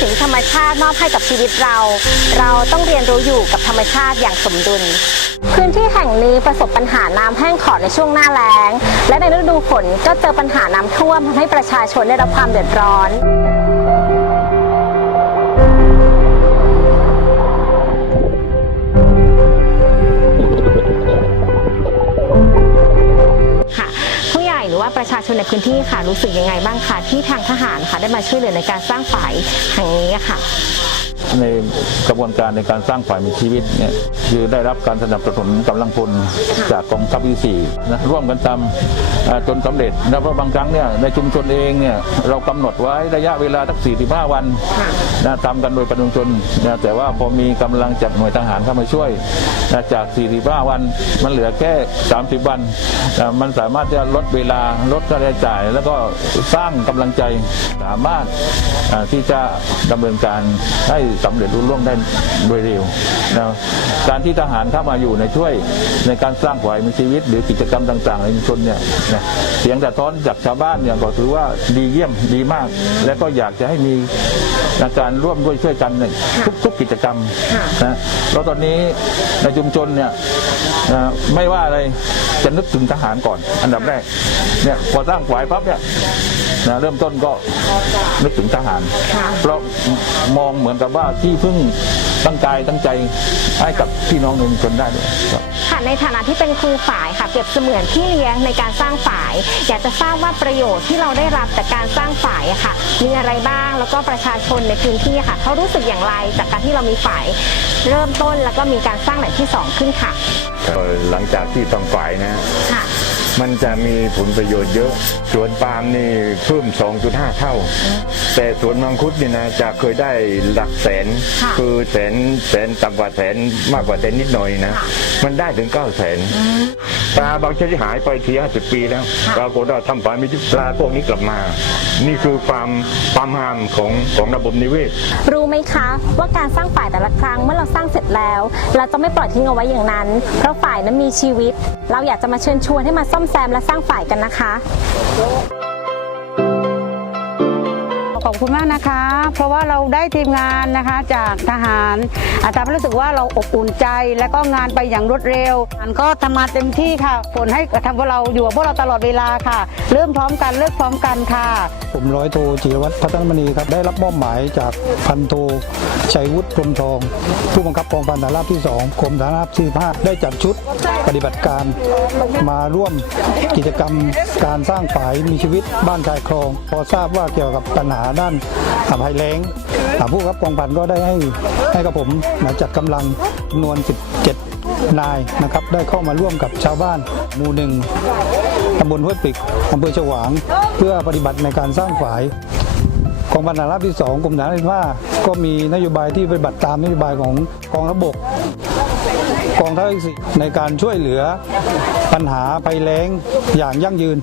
ถึงธรรมชาติมอบให้กับชีวิตเรา เราต้องเรียนรู้อยู่กับธรรมชาติอย่างสมดุล พื้นที่แห่งนี้ประสบปัญหาน้ำแห้งขอดในช่วงหน้าแล้ง และในฤดูฝนก็เจอปัญหาน้ำท่วมทำให้ประชาชนได้รับความเดือดร้อน ประชาชนในพื้นที่ค่ะรู้สึกยังไงบ้างคะที่ทางทหารค่ะได้มาช่วยเหลือในการสร้างฝ่ายแห่งนี้ค่ะ ในกระบวนการในการสร้างฝ่ายมีชีวิตเนี่ยคือได้รับการสนับสนุนกำลังพลจากกองทัพที่สี่นะร่วมกันทำอ่าจนสำเร็จนะเพราะบางครั้งเนี่ยในชุมชนเองเนี่ยเรากำหนดไว้ระยะเวลาทั้ง45 วันค่ะนะทำกันโดยประชาชนนะแต่ว่าพอมีกำลังจากหน่วยทหารเข้ามาช่วยนะจาก 45 วันมันเหลือแค่ 30 วันนะมันสามารถจะลดเวลาลดค่าใช้จ่าย แล้วก็สร้างกำลังใจสามารถอ่าที่จะดำเนินการให้สำเร็จรุ่ล่วงได้โดยเร็วนะการที่ทหารเข้ามาอยู่ในช่วยในการสร้างฝ่ายมีชีวิต หรือกิจกรรมต่าง ๆ ในชุมชนเนี่ยนะเสียงสะท้อนจากชาวบ้านเนี่ยก็ถือว่าดีเยี่ยมดีมาก และก็อยากจะให้มีการร่วมด้วยช่วยกันในทุกๆกิจกรรมนะแล้วตอนนี้ในชุมชนเนี่ยนะไม่ว่าอะไรจะนึกถึงทหารก่อน อันดับแรกเนี่ยพอสร้างฝ่ายพับเนี่ย นะเริ่มต้นก็นึกถึงทหารค่ะเพราะมองเหมือนกับว่าที่พึ่งตั้งกายตั้งใจให้กับพี่น้องในชุมชนได้ด้วยครับค่ะในฐานะที่เป็นครูฝ่ายค่ะเปรียบเสมือนพี่เลี้ยงในการสร้างฝ่าย อยากจะทราบว่าประโยชน์ที่เราได้รับจากการสร้างฝ่ายอะค่ะ มีอะไรบ้างแล้วก็ประชาชนในพื้นที่ค่ะเขารู้สึกอย่างไรจากการที่เรามีฝ่าย เริ่มต้นแล้วก็มีการสร้างแหล่งที่สองขึ้นค่ะเอ่อหลังจากที่ต้องฝ่ายนะค่ะ มันจะมีผลประโยชน์เยอะ สวนปาล์มนี่เพิ่ม 2.5 เท่า แต่สวนมังคุดนี่นะจะเคยได้หลักแสน ค่ะคือแสนแสนต่ำกว่าแสนมากกว่าแสนนิดหน่อยนะ ค่ะมันได้ถึง 9 แสนปลาบางชนิดหายไปทีห้าสิบปีแล้วค่ะ ปรากฏว่าทำฝ่ายมีปลาพวกนี้กลับมา นี่คือความความงามของของระบบนิเวศ รู้ไหมคะ ว่าการสร้างฝ่ายแต่ละครั้งเมื่อเราสร้างเสร็จแล้ว เราจะไม่ปล่อยทิ้งเอาไว้อย่างนั้น เพราะฝ่ายนั้นมีชีวิต เราอยากจะมาเชิญชวนให้มาซ่อมแซมและสร้างฝ่ายกันนะคะ ขอบคุณมากนะคะ เพราะว่าเราได้ทีมงานนะคะจากทหารอาจารย์รู้สึกว่าเราอบอุ่นใจ และก็งานไปอย่างรวดเร็วงานก็ทำมาเต็มที่ค่ะผลให้ทำพวกเราอยู่กับพวกเราตลอดเวลาค่ะ เริ่มพร้อมกันเลิกพร้อมกันค่ะ ผมร้อยโทจิรวัตรพัฒนมณีครับได้รับมอบหมายจากพันโทชัยวุฒิกรมทอง ผู้บังคับกองพันฐานราบที่ 2กรมฐานราบที่5ได้จัดชุดปฏิบัติการมาร่วมกิจกรรมการสร้างฝายมีชีวิตบ้านชายคลอง พอทราบว่าเกี่ยวกับปัญหาด้านภัยแล้งผู้บับกองพันก็ได้ให้ให้กับผมนะจัดกำลังจำนวน 17 นายนะครับ ได้เข้ามาร่วมกับชาวบ้านหมู่หนึ่งตำบลห้วยปิกอำเภอฉวาง เพื่อปฏิบัติในการสร้างฝายกองพันฐานราบที่ 2กรมฐานราบที่าก็มีนโยบายที่ปฏิบัติตามนโยบายของกองทัพบกกองทัพที่สี่ในการช่วยเหลือปัญหาภัยแล้งอย่างยั่งยืน